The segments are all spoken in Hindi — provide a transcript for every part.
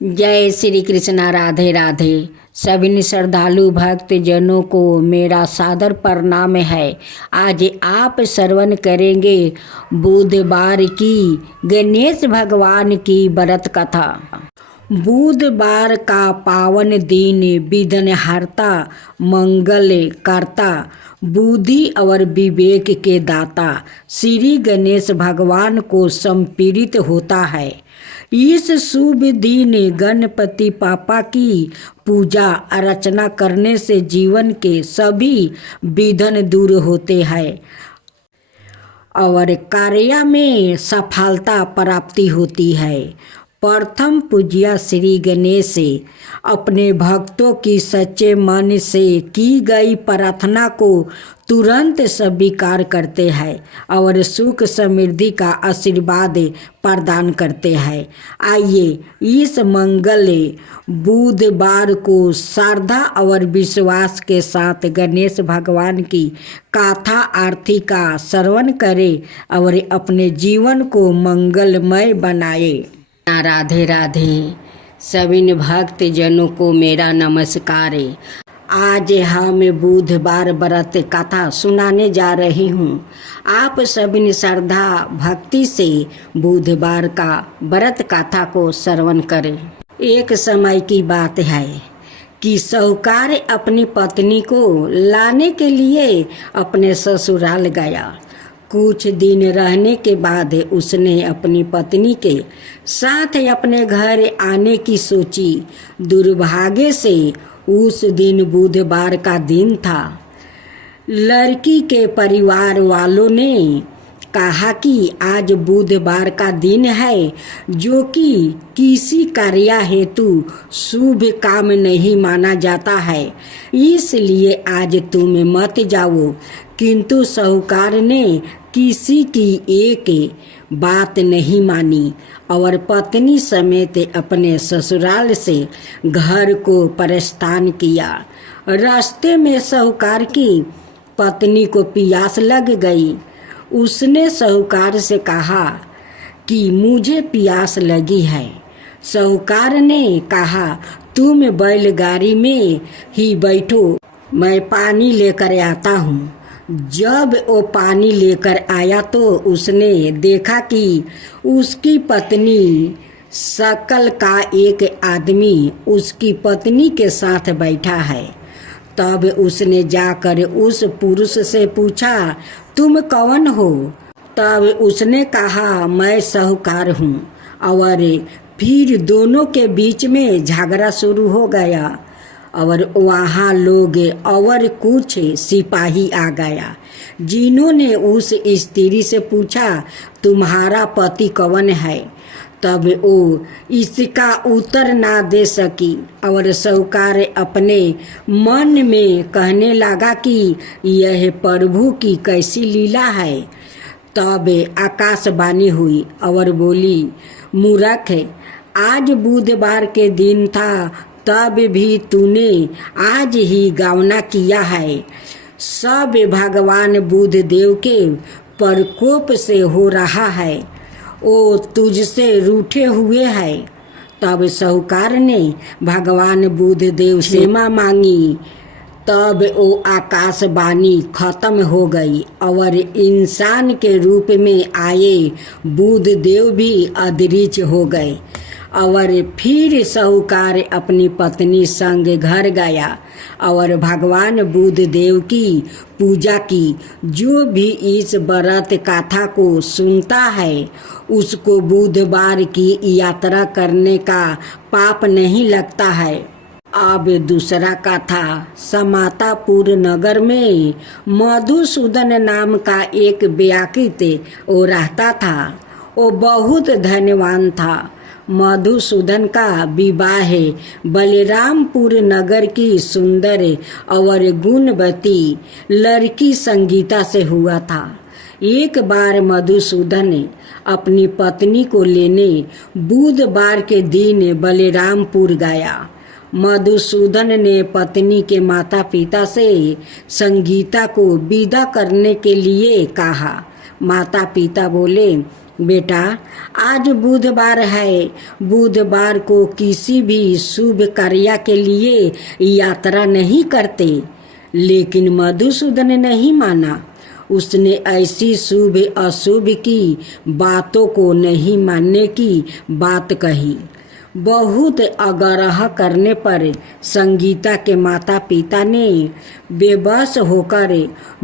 जय श्री कृष्णा। राधे राधे। सभी श्रद्धालु भक्त जनों को मेरा सादर प्रणाम है। आज आप श्रवण करेंगे बुधवार की गणेश भगवान की व्रत कथा। बुधवार का पावन दिन विघ्नहर्ता, मंगल करता, बुद्धि और विवेक के दाता श्री गणेश भगवान को समर्पित होता है। इस शुभ दिन गणपति पापा की पूजा अर्चना करने से जीवन के सभी विघ्न दूर होते हैं और कार्य में सफलता प्राप्ति होती है। प्रथम पूज्य श्री गणेश अपने भक्तों की सच्चे मन से की गई प्रार्थना को तुरंत स्वीकार करते हैं और सुख समृद्धि का आशीर्वाद प्रदान करते हैं। आइए इस मंगल बुधवार को श्रद्धा और विश्वास के साथ गणेश भगवान की गाथा आरती का श्रवण करें और अपने जीवन को मंगलमय बनाए। राधे राधे। सभी भक्त जनों को मेरा नमस्कार। आज हम बुधवार व्रत कथा सुनाने जा रही हूँ। आप सभी श्रद्धा भक्ति से बुधवार का व्रत कथा को श्रवण करें। एक समय की बात है कि साहूकार अपनी पत्नी को लाने के लिए अपने ससुराल गया। कुछ दिन रहने के बाद उसने अपनी पत्नी के साथ अपने घर आने की सोची। दुर्भाग्य से उस दिन बुधवार का दिन था। लड़की के परिवार वालों ने कहा कि आज बुधवार का दिन है, जो कि किसी कार्य हेतु शुभ काम नहीं माना जाता है, इसलिए आज तुम मत जाओ। किंतु साहूकार ने किसी की एक बात नहीं मानी और पत्नी समेत अपने ससुराल से घर को प्रस्थान किया। रास्ते में साहूकार की पत्नी को प्यास लग गई। उसने साहूकार से कहा कि मुझे प्यास लगी है। साहूकार ने कहा, तुम बैलगाड़ी में ही बैठो, मैं पानी लेकर आता हूँ। जब वो पानी लेकर आया तो उसने देखा कि उसकी पत्नी शकल का एक आदमी उसकी पत्नी के साथ बैठा है। तब उसने जाकर उस पुरुष से पूछा, तुम कौन हो? तब उसने कहा, मैं साहूकार हूँ। और फिर दोनों के बीच में झगड़ा शुरू हो गया और वहाँ लोग और कुछ सिपाही आ गया, जिन्होंने उस स्त्री से पूछा, तुम्हारा पति कौन है? तब वो इसका उत्तर ना दे सकी और साहूकार अपने मन में कहने लगा कि यह प्रभु की कैसी लीला है। तब आकाशवाणी हुई और बोली, मूर्ख, आज बुधवार के दिन था, तब भी तूने आज ही गावना किया है। सब भगवान बुध देव के प्रकोप से हो रहा है, वो तुझसे रूठे हुए है। तब साहूकार ने भगवान बुध देव से क्षमा मांगी। तब वो आकाशवाणी खत्म हो गई और इंसान के रूप में आए बुध देव भी अदृश्य हो गए। और फिर साहूकार अपनी पत्नी संग घर गया और भगवान बुध देव की पूजा की। जो भी इस व्रत कथा को सुनता है उसको बुधवार की यात्रा करने का पाप नहीं लगता है। अब दूसरा कथा। समातापुर नगर में मधुसूदन नाम का एक व्यक्ति वो रहता था। वो बहुत धनवान था। मधुसूदन का विवाह बलरामपुर नगर की सुंदर और गुणवती लड़की संगीता से हुआ था। एक बार मधुसूदन अपनी पत्नी को लेने बुधवार के दिन बलरामपुर गया। मधुसूदन ने पत्नी के माता पिता से संगीता को विदा करने के लिए कहा। माता पिता बोले, बेटा, आज बुधवार है। बुधवार को किसी भी शुभ कार्य के लिए यात्रा नहीं करते। लेकिन मधुसूदन नहीं माना। उसने ऐसी शुभ अशुभ की बातों को नहीं मानने की बात कही। बहुत आग्रह करने पर संगीता के माता पिता ने बेबस होकर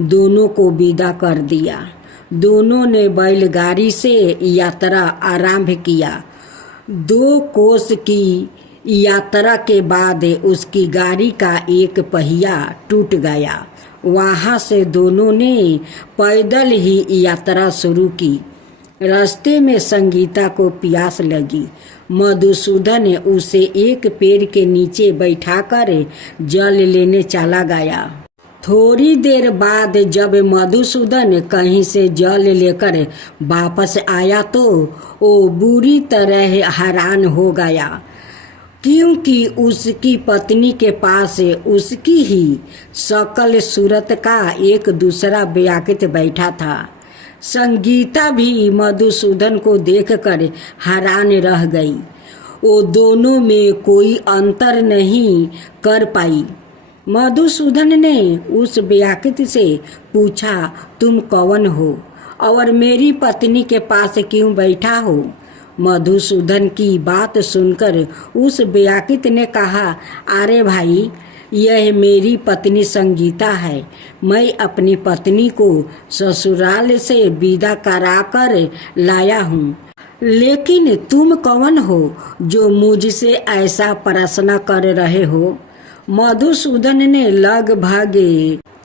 दोनों को विदा कर दिया। दोनों ने बैलगाड़ी से यात्रा आरंभ किया। 2 कोस की यात्रा के बाद उसकी गाड़ी का एक पहिया टूट गया। वहाँ से दोनों ने पैदल ही यात्रा शुरू की। रास्ते में संगीता को प्यास लगी। मधुसूदन उसे एक पेड़ के नीचे बैठाकर जल लेने चला गया। थोड़ी देर बाद जब मधुसूदन कहीं से जल लेकर वापस आया तो वो बुरी तरह हैरान हो गया, क्योंकि उसकी पत्नी के पास उसकी ही शकल सूरत का एक दूसरा व्याकृत बैठा था। संगीता भी मधुसूदन को देखकर हैरान रह गई। वो दोनों में कोई अंतर नहीं कर पाई। मधुसूदन ने उस व्याकृत से पूछा, तुम कौन हो और मेरी पत्नी के पास क्यों बैठा हो? मधुसूदन की बात सुनकर उस व्याकृत ने कहा, अरे भाई, यह मेरी पत्नी संगीता है। मैं अपनी पत्नी को ससुराल से विदा कराकर लाया हूँ। लेकिन तुम कौन हो जो मुझसे ऐसा प्रश्न कर रहे हो? मधुसूदन ने लगभग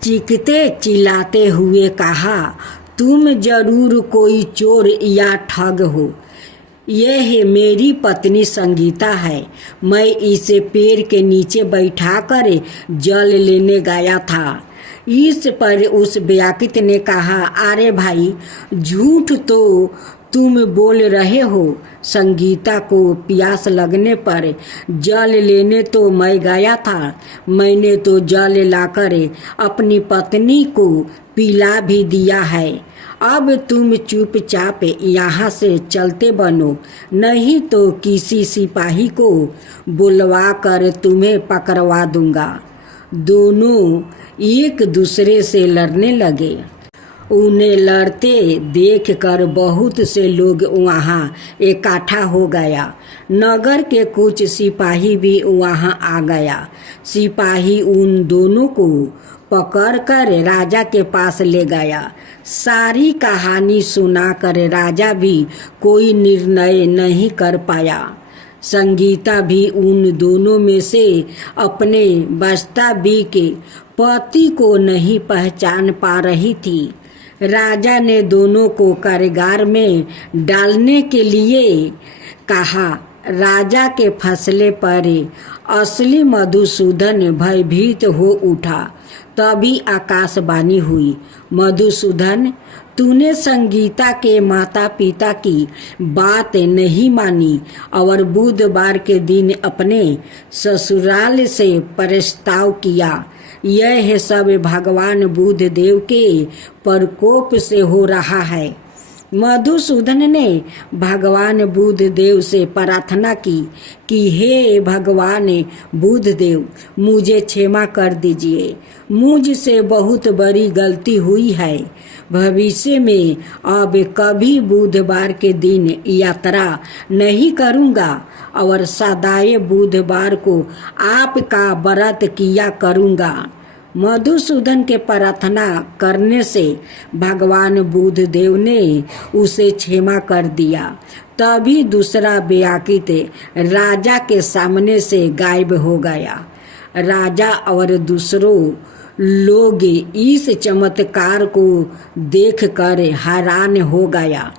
चीखते चिल्लाते हुए कहा, तुम जरूर कोई चोर या ठग हो। यह मेरी पत्नी संगीता है। मैं इसे पेड़ के नीचे बैठाकर जल लेने गया था। इस पर उस व्याकृत ने कहा, अरे भाई, झूठ तो तुम बोल रहे हो। संगीता को प्यास लगने पर जल लेने तो मैं गया था। मैंने तो जल लाकर अपनी पत्नी को पिला भी दिया है। अब तुम चुपचाप यहाँ से चलते बनो, नहीं तो किसी सिपाही को बुलवा कर तुम्हें पकड़वा दूंगा। दोनों एक दूसरे से लड़ने लगे। उन्हें लड़ते देखकर बहुत से लोग वहाँ इकट्ठा हो गया। नगर के कुछ सिपाही भी वहाँ आ गया। सिपाही उन दोनों को पकड़कर राजा के पास ले गया। सारी कहानी सुनाकर राजा भी कोई निर्णय नहीं कर पाया। संगीता भी उन दोनों में से अपने वास्तविक पति को नहीं पहचान पा रही थी। राजा ने दोनों को कारागार में डालने के लिए कहा। राजा के फैसले पर असली मधुसूदन भयभीत हो उठा। तभी आकाशवाणी हुई, मधुसूदन, तूने संगीता के माता पिता की बात नहीं मानी और बुधवार के दिन अपने ससुराल से प्रस्ताव किया। यह सब भगवान बुद्ध देव के प्रकोप से हो रहा है। मधुसूदन ने भगवान बुद्ध देव से प्रार्थना की कि हे भगवान बुद्ध देव, मुझे क्षमा कर दीजिए। मुझसे बहुत बड़ी गलती हुई है। भविष्य में अब कभी बुधवार के दिन यात्रा नहीं करूँगा और सदाए बुधवार को आपका व्रत किया करूँगा। मधुसूदन के प्रार्थना करने से भगवान बुद्ध देव ने उसे क्षमा कर दिया। तभी दूसरा व्याकृत राजा के सामने से गायब हो गया। राजा और दूसरों लोग इस चमत्कार को देखकर हैरान हो गया।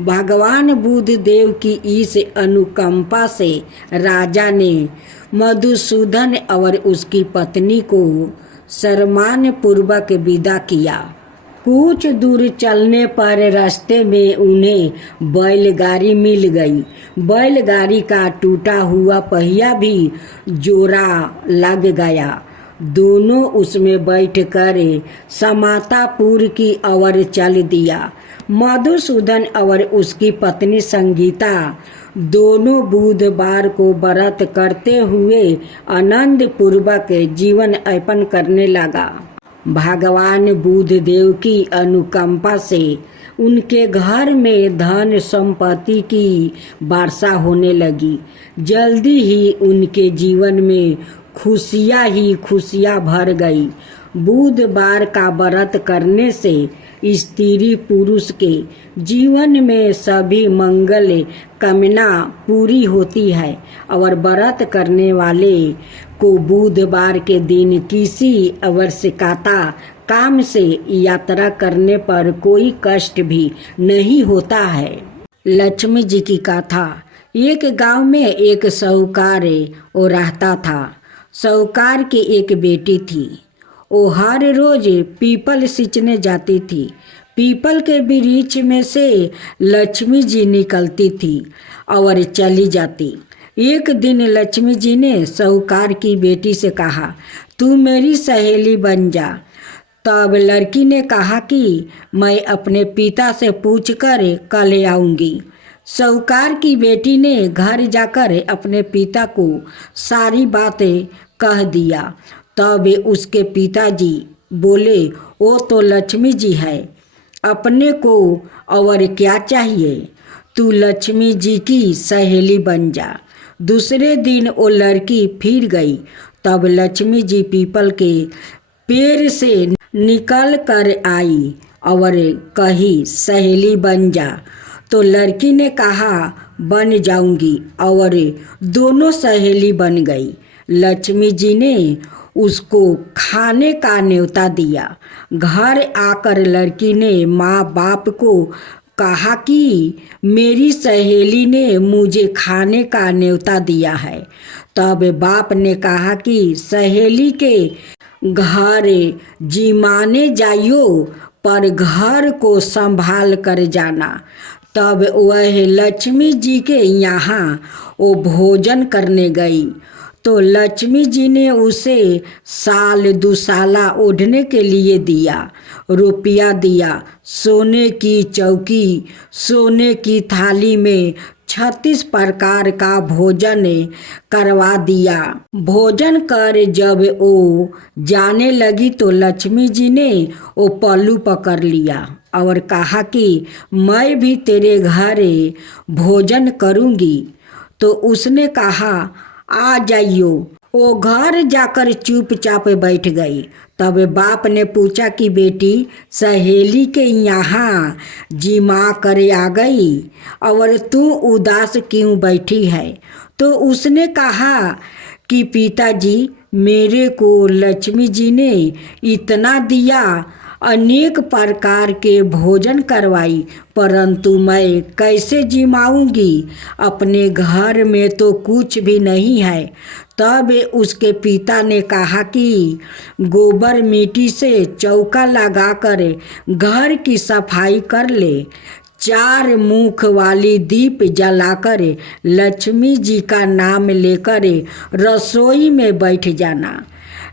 भगवान बुद्ध देव की इस अनुकंपा से राजा ने मधुसूदन और उसकी पत्नी को सम्मान पूर्वक विदा किया। कुछ दूर चलने पर रास्ते में उन्हें बैलगाड़ी मिल गई। बैलगाड़ी का टूटा हुआ पहिया भी जोड़ा लग गया। दोनों उसमें बैठकर समातापुर की ओर चल दिया। मधुसूदन और उसकी पत्नी संगीता दोनों बुधवार को व्रत करते हुए आनंद पूर्वक जीवन यापन करने लगा। भगवान बुद्धदेव की अनुकंपा से उनके घर में धन संपत्ति की वर्षा होने लगी। जल्दी ही उनके जीवन में खुशियाँ ही खुशियाँ भर गई। बुधवार का व्रत करने से स्त्री पुरुष के जीवन में सभी मंगल कामना पूरी होती है और व्रत करने वाले को बुधवार के दिन किसी आवश्यकता काम से यात्रा करने पर कोई कष्ट भी नहीं होता है। लक्ष्मी जी की कथा। एक गांव में एक साहूकार वो रहता था। साहूकार की एक बेटी थी। वो हर रोज पीपल सींचने जाती थी। पीपल के वृक्ष में से लक्ष्मी जी निकलती थी और चली जाती। एक दिन लक्ष्मी जी ने साहूकार की बेटी से कहा, तू मेरी सहेली बन जा। तब लड़की ने कहा कि मैं अपने पिता से पूछकर कल आऊँगी। साहूकार की बेटी ने घर जाकर अपने पिता को सारी बातें कह दिया। तब उसके पिताजी बोले, वो तो लक्ष्मी जी है, अपने को और क्या चाहिए, तू लक्ष्मी जी की सहेली बन जा। दूसरे दिन वो लड़की फिर गई। तब लक्ष्मी जी पीपल के पेड़ से निकल कर आई और कही, सहेली बन जा। तो लड़की ने कहा, बन जाऊंगी, और दोनों सहेली बन गई। लक्ष्मी जी ने उसको खाने का न्योता दिया। घर आकर लड़की ने माँ बाप को कहा कि मेरी सहेली ने मुझे खाने का न्योता दिया है। तब बाप ने कहा कि सहेली के घर जिमाने जाइयो, पर घर को संभाल कर जाना। तब वह लक्ष्मी जी के यहाँ वो भोजन करने गई। तो लक्ष्मी जी ने उसे साल दुसाला ओढ़ने के लिए दिया, रुपया दिया, सोने की चौकी, सोने की थाली में 36 प्रकार का भोजन करवा दिया। भोजन कर जब वो जाने लगी तो लक्ष्मी जी ने वो पल्लू पकड़ लिया और कहा कि मैं भी तेरे घर भोजन करूँगी। तो उसने कहा, आ जाइयो। वो घर जाकर चुपचाप बैठ गई। तब बाप ने पूछा कि बेटी, सहेली के यहाँ जिमा कर आ गई और तू उदास क्यों बैठी है? तो उसने कहा कि पिताजी, मेरे को लक्ष्मी जी ने इतना दिया, अनेक प्रकार के भोजन करवाई, परंतु मैं कैसे जिमाऊंगी? अपने घर में तो कुछ भी नहीं है। तब उसके पिता ने कहा कि गोबर मिट्टी से चौका लगाकर घर की सफाई कर ले। 4 मुख वाली दीप जलाकर लक्ष्मी जी का नाम लेकर रसोई में बैठ जाना।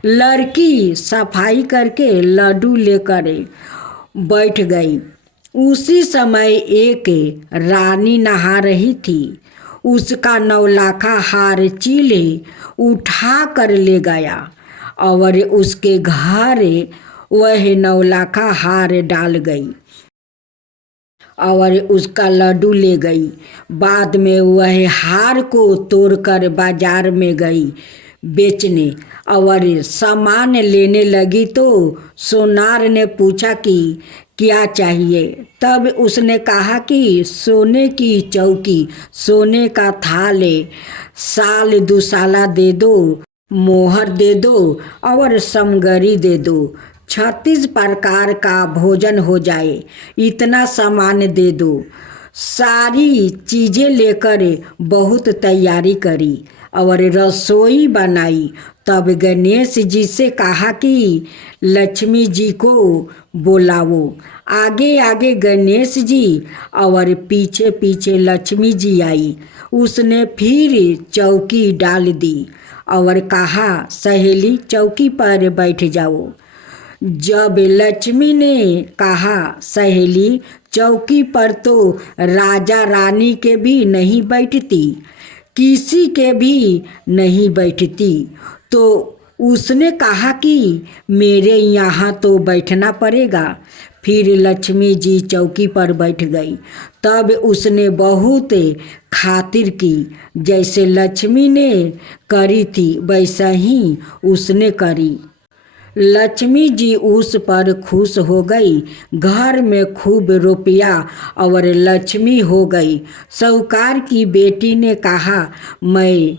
लड़की सफाई करके लड्डू लेकर बैठ गई। उसी समय एक रानी नहा रही थी। उसका 9 लाखा हार चीले उठा कर ले गया और उसके घर वह 9 लाखा हार डाल गई और उसका लड्डू ले गई। बाद में वह हार को तोड़कर बाजार में गई बेचने और सामान लेने लगी। तो सोनार ने पूछा कि क्या चाहिए? तब उसने कहा कि सोने की चौकी, सोने का थाल, साल दुसाला दे दो, मोहर दे दो और समगरी दे दो। 36 प्रकार का भोजन हो जाए, इतना सामान दे दो। सारी चीज़ें लेकर बहुत तैयारी करी और रसोई बनाई। तब गणेश जी से कहा कि लक्ष्मी जी को बुलाओ। आगे आगे गणेश जी और पीछे पीछे लक्ष्मी जी आई। उसने फिर चौकी डाल दी और कहा, सहेली चौकी पर बैठ जाओ। जब लक्ष्मी ने कहा, सहेली चौकी पर तो राजा रानी के भी नहीं बैठती, किसी के भी नहीं बैठती, तो उसने कहा कि मेरे यहाँ तो बैठना पड़ेगा। फिर लक्ष्मी जी चौकी पर बैठ गई। तब उसने बहुत खातिर की, जैसे लक्ष्मी ने करी थी वैसा ही उसने करी। लक्ष्मी जी उस पर खुश हो गई। घर में खूब रुपया और लक्ष्मी हो गई। साहूकार की बेटी ने कहा, मैं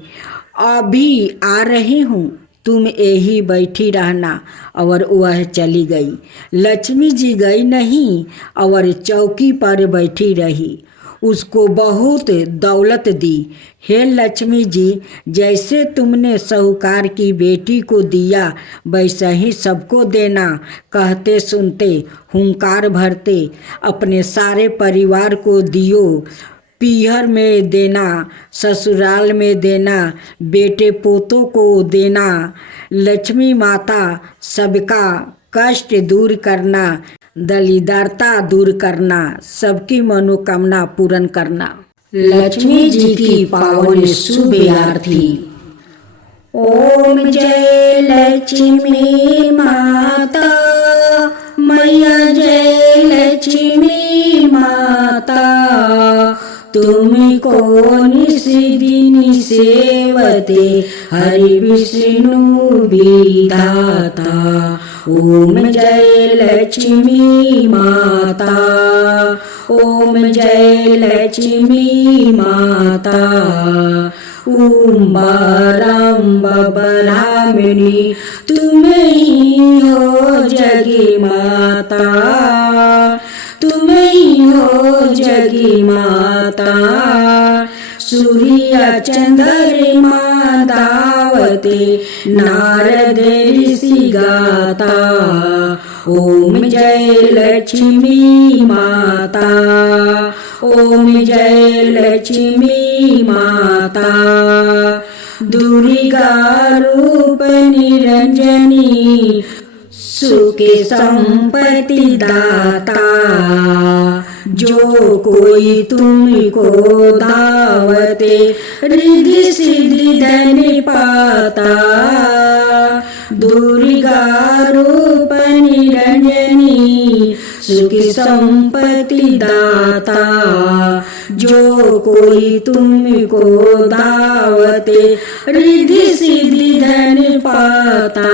अभी आ रही हूँ, तुम यही बैठी रहना, और वह चली गई। लक्ष्मी जी गई नहीं और चौकी पर बैठी रही। उसको बहुत दौलत दी। हे लक्ष्मी जी, जैसे तुमने साहूकार की बेटी को दिया वैसा ही सबको देना। कहते सुनते हुंकार भरते अपने सारे परिवार को दियो। पीहर में देना, ससुराल में देना, बेटे पोतों को देना। लक्ष्मी माता सबका कष्ट दूर करना, दरिद्रता दूर करना, सबकी मनोकामना पूर्ण करना। लक्ष्मी जी की पावन शुभ आरती। ओम जय लक्ष्मी माता मैया, जय लक्ष्मी माता, तुमको निशिदिन सेवते हरि विष्णु विधाता। ओम जय लक्ष्मी माता, ओम जय लक्ष्मी माता। ओम बारंब ब्राह्मणी, तुम ही हो जगी माता, तुम ही हो जगी माता। सूर्य चंद्रमा दावते नारद ऋषि गाता। ओम जय लक्ष्मी माता, ओम जय लक्ष्मी माता। दुर्गा रूप निरंजनी, सुख संपत्ति दाता। जो कोई तुमको दावते रिद्धि सिद्धि धन पाता। दुर्गा रूप निरंजनी, सुख संपत्ति दाता। जो कोई तुमको दावते रिद्धि सिद्धि धन पाता।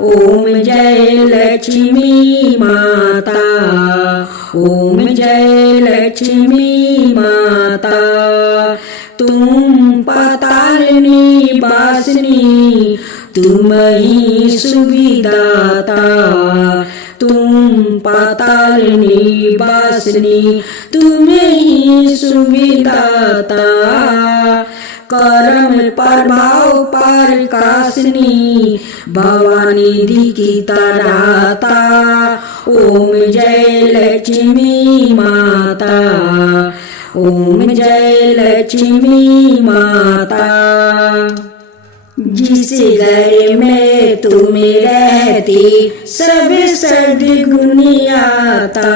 ओम जय लक्ष्मी माता, ओम जय लक्ष्मी माता। तुम पातालनी वासिनी, तुम ही सुविदाता। तुम पातालनी वासिनी, तुम ही सुविदाता। कर्म प्रभाव प्रकाशिनी, भवानी दीक्षिता राता। ओम जय लक्ष्मी माता, ओम जय लक्ष्मी माता। जिस घर में तुम रहती सब सद्गुणी आता।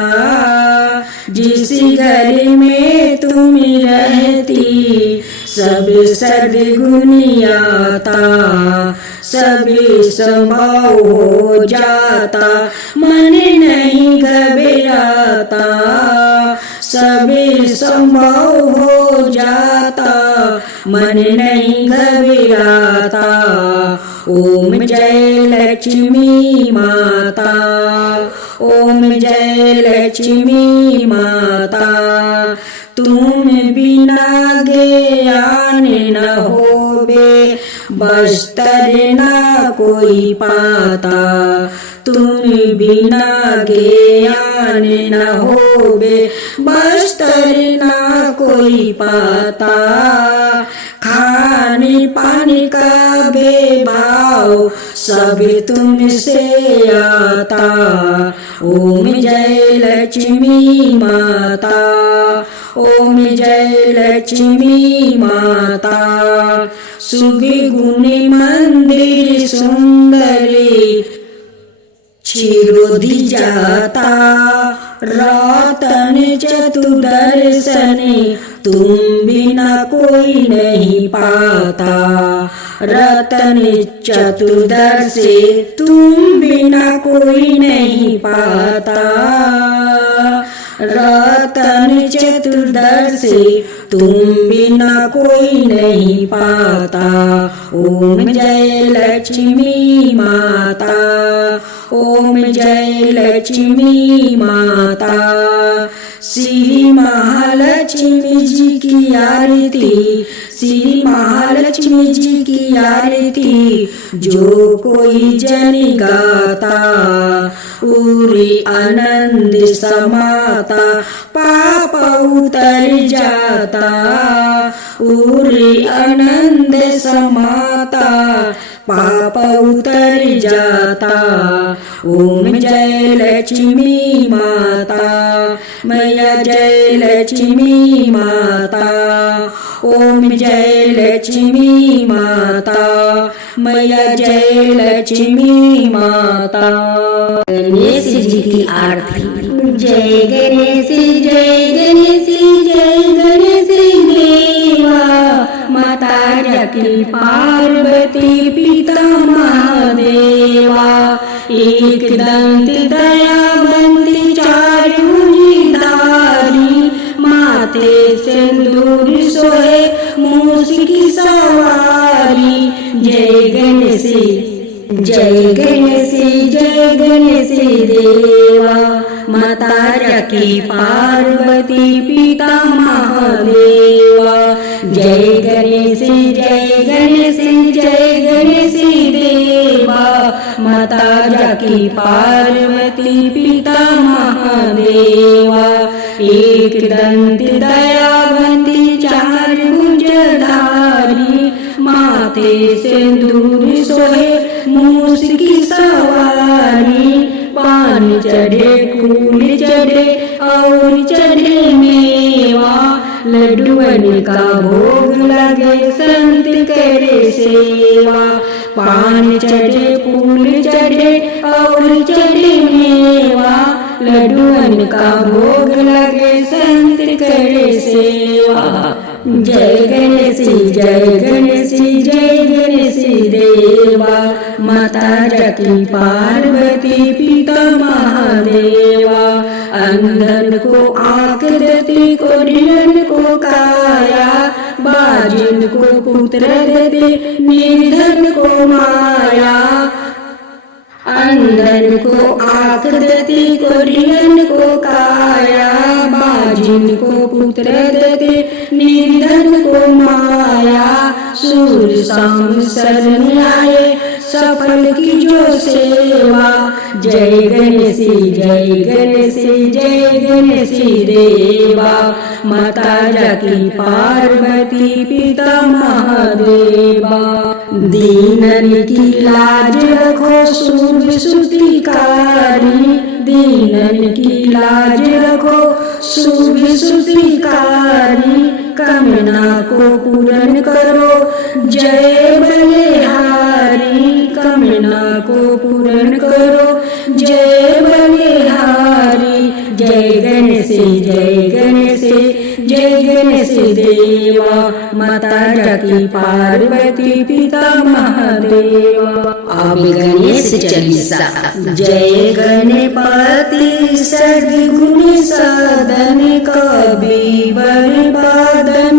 जिस घर में तुम रहती सब सद्गुणी आता। सब संभव हो जाता, मन नहीं घबराता। सब संभव हो जाता, मन नहीं घबराता। ओम जय लक्ष्मी माता, ओम जय लक्ष्मी माता। तुम बिना ज्ञान न होवे, बस्तर न कोई पाता। तुम बिना ज्ञान न होवे, बस्तर न कोई पाता। खाने पानी का बेभाव सब तुमसे आता। ओम जय लक्ष्मी माता, ओम जय लक्ष्मी माता। सुगुनि मंदिर सुंदरी, क्षीरोधि जाता रतन चतुर्दर्शन तुम बिना कोई नहीं पाता। रतन चतुर्दर्शी तुम बिना कोई नहीं पाता। रतन चतुर्दशी तुम बिना कोई नहीं पाता। ओम जय लक्ष्मी माता, ओम जय लक्ष्मी माता। श्री महालक्ष्मी जी की आरती, श्री महालक्ष्मी जी की आरती जो कोई जन गाता। पूरी आनंद समाता पाप उतर जाता। पूरी आनंद समाता पाप उतर जाता। ओम जय लक्ष्मी माता, मैया जय लक्ष्मी माता। ओम जय लक्ष्मी माता, मैया जय लक्ष्मी माता। गणेश जी की आरती। जय गणेश जय गणेश जय गणेश देवा। माता जकी पार्वती पिता महादेवा। एक दंत दयावंती चार भुजधारी। माथे सिंदूर सोहे मूस की सवारी। जय गणेश जय गणेश जय गणेश देवा। माता रखी पार्वती पिता महादेवा। जय गणेश जय गणेश जय गणेश देवा। माता रखी पार्वती पिता महादेवा। एक दंत दयावंती चार भुजधारी। माथे सिंदूर सोहे मूस की सवारी। पान चढ़े फूल चढ़े और चढ़े मेवा। लड्डुअन का भोग लगे संत करे सेवा। पान चढ़े फूल चढ़े और चढ़े मेवा। लड्डुअन का भोग लगे संत करे सेवा। जय गणेश जय गणेश जय गणेश देवा। माता रखी पार्वती पिता महादेवा। अंधन को आँख देती कोढ़ियन को काया। बाजिन को पुत्र देते निर्धन को माया। अंधन को आँख देती कोढ़ियन को काया। बाजिन को पुत्र देते निर्धन को माया। सूर शाम शरण आए सफल की जो सेवा। जय गणेश जय गणेश जय गणेश देवा। माता रखी पार्वती पिता महादेवा। दीनन की लाज रखो शुभ सुतिकारी। दीनन की लाज रखो शुभ सुतिकारी। कामना को पूर्ण करो जय बलिहारी। कामना को पूर्ण करो जय बलिहारी। जय गणेश जय गणेश जय गणेश देवा। माता रखी पार्वती पिता महादेवा। अब गणेश चालीसा। जय गणपति सद्गुण सदन कवि बरबादन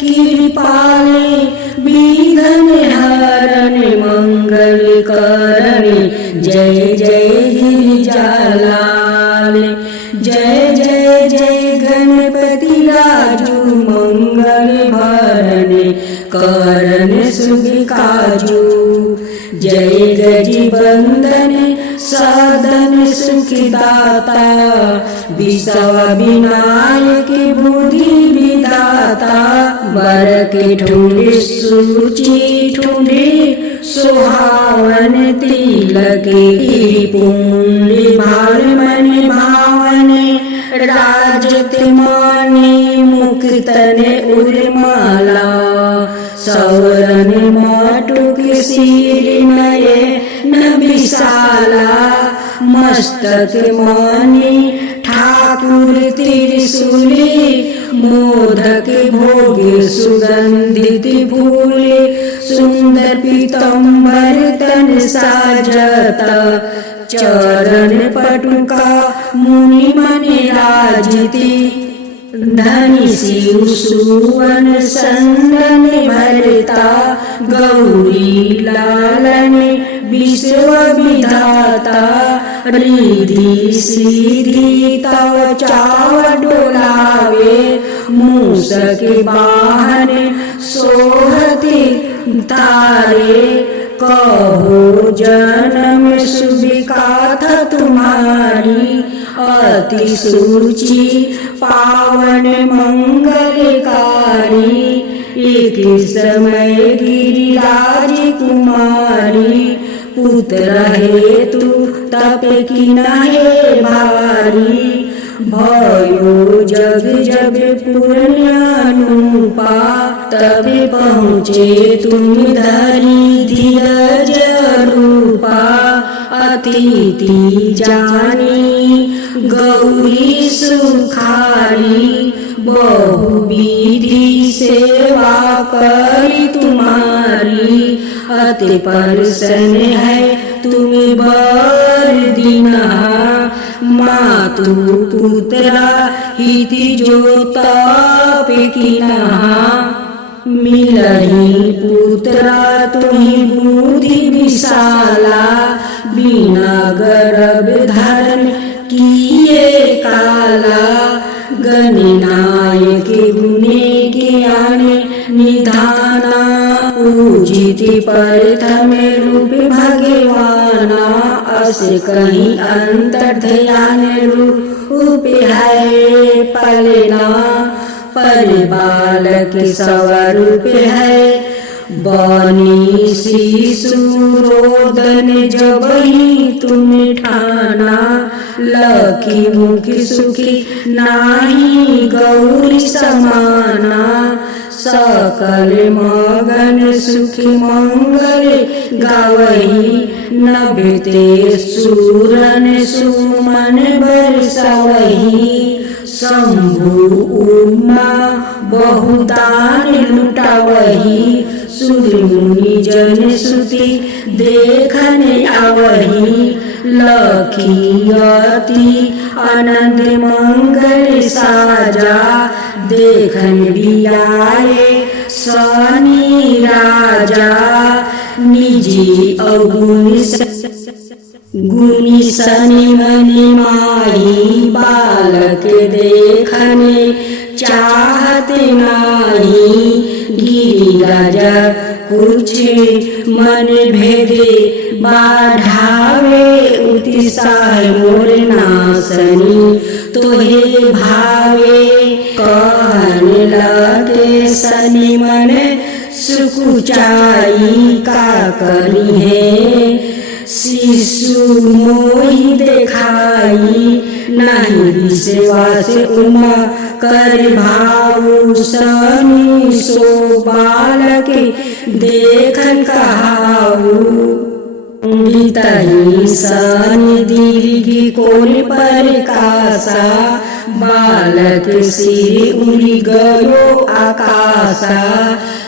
कृपाले। विघ्न हरण मंगल करण जय जय गिरिजालाल। जय जय जय गणपति राजू मंगल भरण करण सुख काजू। जय गज बंदन साधन सुखदाता। विश्व विनायक बुद्धि विधाता। वर के ढूंढे सूची ढूंढे सुहावन तिलक की पुण्य भार मन भावन। राजत माने मुक्तन उर्माला। सौरन माटुक सिर नये न विशाला। मस्तक माने ठाकुर त्रिशूले, मोदक भोग सुगंधित फूले, सुंदर पीतांबर तन साजता, चरण पटुका मुनि मन राजती, धनी शिव सुवन संदन भरता, गौरी लालन विश्व विधाता, रिधि सिद्धि तव चाव डोलावे, मूसक वाहन सोहति तारे, कहो जन्म सुविगाथा तुम्हारी, अति सुचि पावन मंगलकारी, एक समय गिरिराज कुमारी, पुत्र हेतु तप की नहे भारी, भयो जग जग पुण्यनुपा, तब पहुँचे तुम धरी धीरज रूपा, अतिथि जानी गौरी सुखारी, बहु विधि सेवा करी तुम्हारी, अति प्रसन्न है तुम बर दीना, मातु पुत्रा हिति जो ताप कीना, मिलहि पुत्रा तुम्हि बुद्धि विशाला, बिना गर्भ धारण किए काला, गणनायक गुणे ज्ञान निधाना, पूजित प्रथम रूप भगवाना, अस कहीं अंतर ध्यान रूप है पलना, पर बालक स्वरूप है बनी शिशु रोदन, जब ही तुम ठाना, लखी मुखी सुखी नाही गौरी समाना, सकल मगन सुखी मंगल गावही, नभते सूरन सुमन बरसवही, शंभु उमा बहुदान लुटावही, सूर्य मुनि जन सुति देखन आवही, लखी अति आनंद मंगल साजा, देखन भी आए शनि राजा, निजी अवगुण गुनी शनि मनि माही, बालक देखने चाहत नाही, गिरिराज कुछ मन भेदे बाढ़ावे, उत्साह मोर नासनी तोहे भावे, कहन लगे शनि मन सुकुचाई, का करी है शिशु मोहि देखाई, नहीं विश्वास उमा कर भाव, शनि सो बालक देखन कहाऊ, तही शनि दीर्घ कोन पर कासा, बालक सिर उड़ी गयो आकाशा,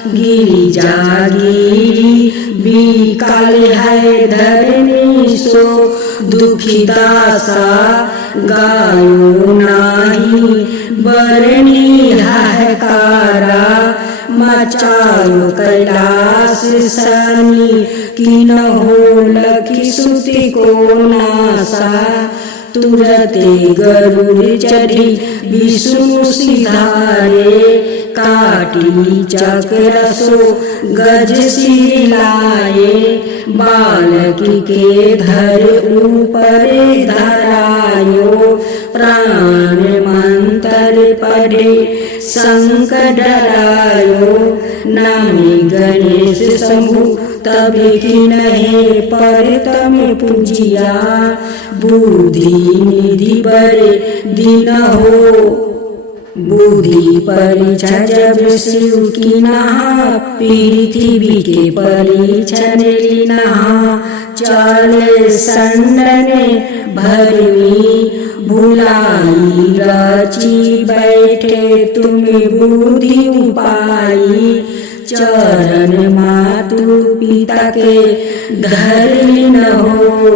गिरिजा गिरी विकल है धरनी सो दुखी दासा, गायो नाही बरनी हाहाकारा, मचायो कैलाश शनि की न हो लखी सुति को नासा, तुरते गरुड़ चढ़ी विष्णु सिधारे, काटी चक्र सो गज सिर लाए, बालक के धर ऊपर धरायो, प्राण मंत्र पढ़े संकट डरायो, नामी गणेश शंभु तब की नहे पर तम पूजिया, बुद्धि निधि बड़े दिन हो, बुद्धि परीक्षा जब शिव की नहा, पृथ्वी के परीक्षण लीना, चले संडने भरमी भुलाई रची बैठे तुम्हें बुद्धि उपाई चरण मातु पिता के धर्म न हो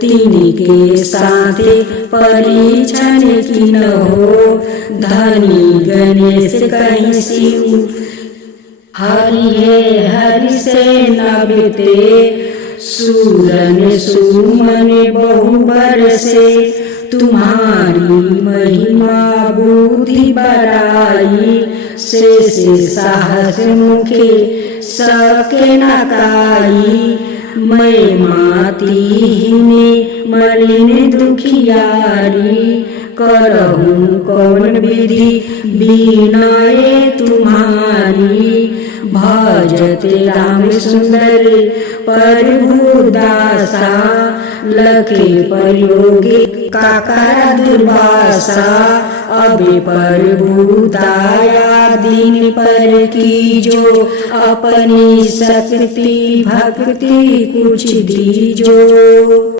तिनके साथे परीक्षण की न हो धनी गणेश कहीं शिव हरि है हरि से न बीते सूरन सुमन बहु बरसे तुम्हारी महिमा बुद्धि बड़ाई से साहस मुखे सके न काई मैं मातीहीने मलिन दुखियारी करहूँ कौन विधि बीनाए तुम्हारी भजते राम सुंदर प्रभु दासा लखे प्रयोगी काकारा दुर्वासा अबे प्रभु दाया दिन पर की जो अपनी शक्ति भक्ति कुछ दीजो।